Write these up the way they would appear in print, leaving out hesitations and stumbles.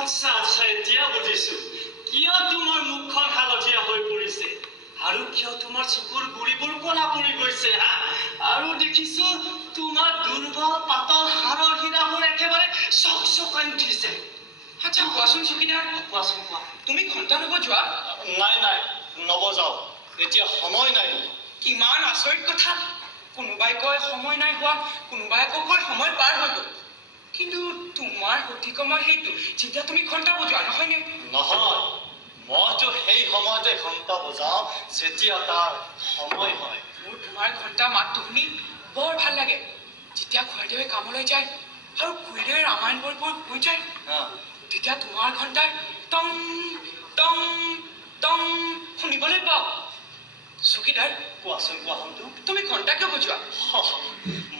আচ্ছা আচ্ছা এতিয়া বুজিছো কিয় তোমাৰ মুখখন হালধীয়া হৈ পৰিছে আৰু কিয় তোমাৰ চকুৰ গুৰিবোৰ কলা পৰি গৈছে আৰু দেখিছো তোমাৰ দুৰ্বল পাতল হাড়ৰ হীৰাবোৰ একেবাৰে চকচকাই উঠিছে আচ্ছা কোৱাচোন চকীদাৰ কোৱাচোন কোৱা তুমি ঘণ্টা নবজোৱা নাই নাই নবজাও এতিয়া সময় নাই কিমান আচৰিত কথা কোনোবাই কয় সময় নাই হোৱা কোনোবাই আকৌ কয় সময় পাৰ হৈ গ'ল কিন্তু তোমাৰ সঠিক সময় সেইটো যেতিয়া তুমি ঘণ্টা বজোৱা নহয়নে নহয় মইতো সেই সময়তে ঘণ্টা বজাওঁ যেতিয়া তাৰ সময় হয় মোৰ তোমাৰ ঘণ্টা মাতটো শুনি বৰ ভাল লাগে যেতিয়া খুৰীদেৱে কামলৈ যায় আৰু খুৰীদেৱে ৰামায়ণ পঢ়িব হৈ যায় তেতিয়া তোমাৰ ঘণ্টাৰ টং টং টং শুনিবলৈ পাওঁ চকীদাৰ কোৱাচোন কোৱা হন্তু তুমি ঘণ্টা কিয় বজোৱা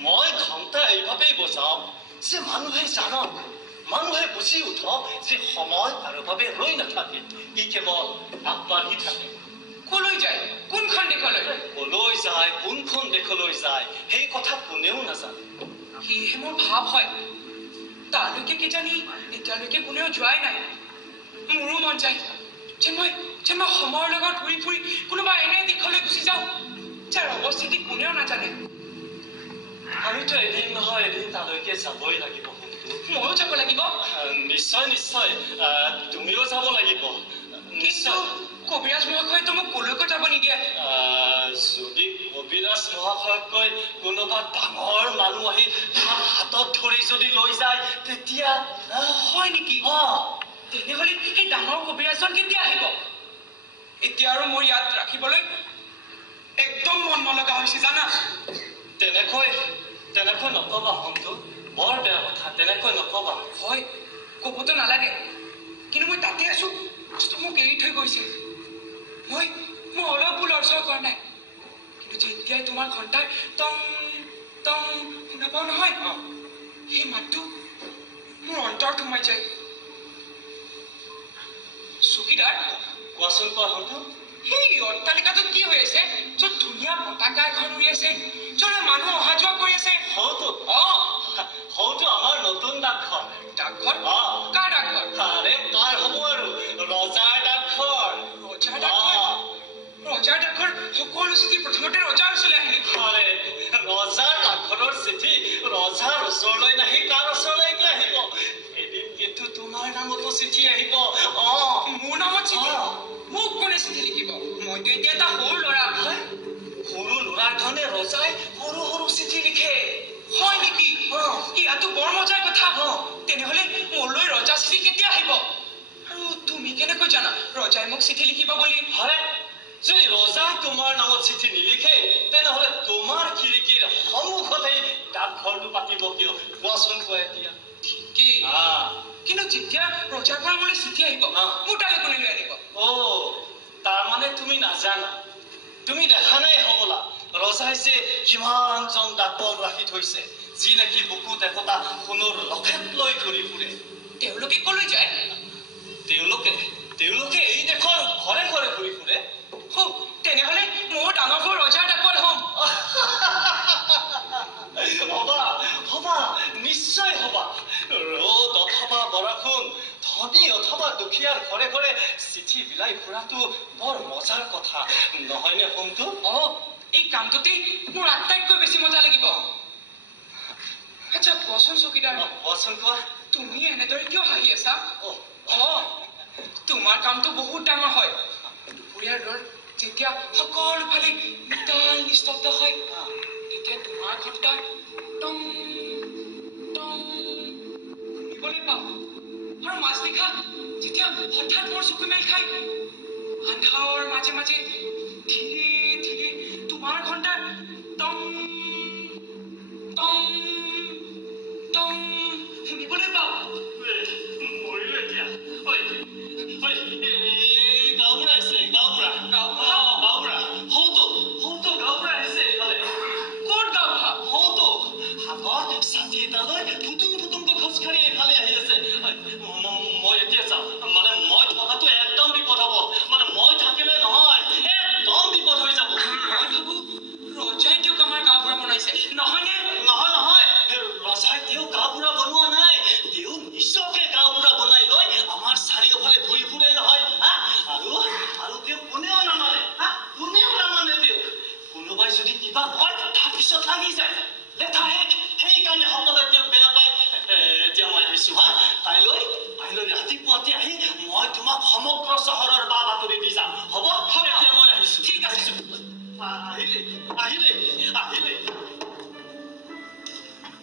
মই ঘণ্টা এইভাৱেই বজাওঁ যে মানুহে জানক মানুহে বুজি উঠক যে সময় কাৰো বাবে ৰৈ নাথাকে ই কেৱল আগবাঢ়ি থাকে কলৈ যায় কোনখন দেশলৈ কলৈ যায় কোনখন দেশলৈ যায় সেই কথা কোনেও নাজানে সেয়েহে মোৰ ভাৱ হয় তালৈকে কিজানি এতিয়ালৈকে কোনেও যোৱাই নাই মোৰো মন যায় যে মই সময়ৰ লগত ঘূৰি ফুৰি কোনোবা এনে দিশলৈ গুচি যাওঁ যাৰ অৱস্থিতি কোনেও নাজানে আমিতো এদিন নহয় এদিন তালৈকে যাবই লাগিব ময়ো যাব লাগিব নিশ্চয় নিশ্চয় তুমিও যাব লাগিব নিশ্চয় কবিৰাজ মহাশয়তো মোক কলৈকো যাব নিদিয়ে যদি কবিৰাজ মহাশয়তকৈ কোনোবা ডাঙৰ মানুহ আহি হাতত ধৰি যদি লৈ যায় তেতিয়া হয় নেকি তেনেহ'লে সেই ডাঙৰ কবিৰাজজন কেতিয়া আহিব এতিয়া আৰু মোৰ ইয়াত ৰাখিবলৈ একদম মন নলগা হৈছে জানা তেনেকৈ নকবা হন্তু বৰ বেয়া কথা তেনেকৈ নকবা হয় ক'বতো নালাগে কিন্তু মই তাতে আছো মোক এৰি থৈ গৈছে মই অলপো লৰচৰ কৰা নাই কিন্তু যেতিয়াই তোমাৰ ঘণ্টাৰ টং টং শুনা পাওঁ নহয় সেই মাতটো মোৰ অন্তৰত সোমাই যায় চকীদাৰ কোৱাচোন কোৱা হন্তু সেই অট্টালিকাটোত কি হৈ আছে য'ত ধুনীয়া পতাকা এখন উৰি আছে য'ত মানুহ অহা যোৱা কৰি আছে হয়তো আমাৰ নতুন ডাকঘৰ কাৰ ডাকঘৰ আৰে কাৰ হ'ব আৰু ৰজাৰ ডাকঘৰ ৰজাৰ ডাকঘৰ সকলো চিঠি প্ৰথমতে ৰজাৰ ওচৰলৈ আহে নেকি আৰে ৰজাৰ ডাকঘৰৰ চিঠি ৰজাৰ ওচৰলৈ নাহি কাৰ ওচৰলৈকে আহিব এদিন কিন্তু তোমাৰ নামতো চিঠি আহিব মোৰ নামত চিঠি মোক কোনে চিঠি লিখিব মইতো এতিয়া এটা সৰু ল'ৰা সৰু ল'ৰাৰ ধৰণে ৰজাই সৰু সৰু চিঠি লিখে হয় নেকি ইয়াতো বৰ মজাৰ কথা তেনেহ'লে মোলৈ ৰজা চিঠি কেতিয়া আহিব আৰু তুমি কেনেকৈ জানা ৰজাই মোক চিঠি লিখিব বুলি হয় যদি ৰজাই তোমাৰ নামত চিঠি নিলিখে তেনেহ'লে তোমাৰ খিৰিকীৰ সন্মুখতেই ডাকঘৰটো পাতিব কিয় কোৱাচোন কোৱা এতিয়া ঠিকেই কিন্তু যেতিয়া ৰজাৰ পৰা মোলৈ চিঠি আহিব মোৰ তালৈ কোনে লৈ আনিব তাৰমানে তুমি নাজানা তুমি দেখা নাই হ'বলা ৰজাই যে কিমানজন ডাকৰ ৰাখি থৈছে যি নেকি বুকুত একোটা সোণৰ লকেট লৈ ঘূৰি ফুৰে তেওঁলোকে কলৈ যায় তেওঁলোকে এই দেশৰ ঘৰে ঘৰে ঘূৰি ফুৰে তেনেহ'লে মোৰ ডাঙৰ ঘৰ ৰজাৰ ডাকৰ হ'ম হবা নিশ্চয় হবা ৰ'দ অথবা বৰষুণ ধনী অথবা দুখীয়াৰ ঘৰে ঘৰে চিঠি বিলাই ফুৰাটো বৰ মজাৰ কথা নহয়নে হন্তু এই কামটোতেই মোৰ আটাইতকৈ বেছি মজা লাগিব আচ্ছা কোৱাচোন চকীদাৰ কোৱাচোন কোৱা তুমি এনেদৰে কিয় হাঁহি আছা তোমাৰ কামটো বহুত ডাঙৰ হয় দুপৰীয়াৰ দৰ যেতিয়া সকলোফালে নিতাল নিস্তব্ধ হয় তেতিয়া তোমাৰ ঘণ্টা টং টং শুনিবলৈ পাওঁ আৰু মাজনিশা যেতিয়া হঠাৎ মোৰ চকু মেল খায় আন্ধাৰৰ মাজে মাজে ধীৰে ধীৰে তোমাৰ ঘণ্টা টং টং টং শুনিবলৈ পাওঁ মৰিলো এতিয়া গাঁওবুঢ়া আহিছে গাঁওবুঢ়া আহিছে ক'ত গাঁওবুঢ়া হাতত ছাতি এটা লৈ ফুটুংকৈ খোজকাঢ়ি এইফালে আহি আছে মই এতিয়া যাওঁ মানে মই থকাটো একদম বিপদ হ'ব মানে মই থাকিলে নহয় একদম বিপদ যদি কিবা হয় তাৰপিছত লাগি যায় লেঠা সেইকাৰণে সকলোৱে তেওঁক বেয়া পায় এতিয়া মই আহিছো হা কাইলৈ ৰাতিপুৱাতে আহি মই তোমাক সমগ্ৰ চহৰৰ বা বাতৰি দি যাম হ'ব এতিয়া মই আহিছো ঠিক আছে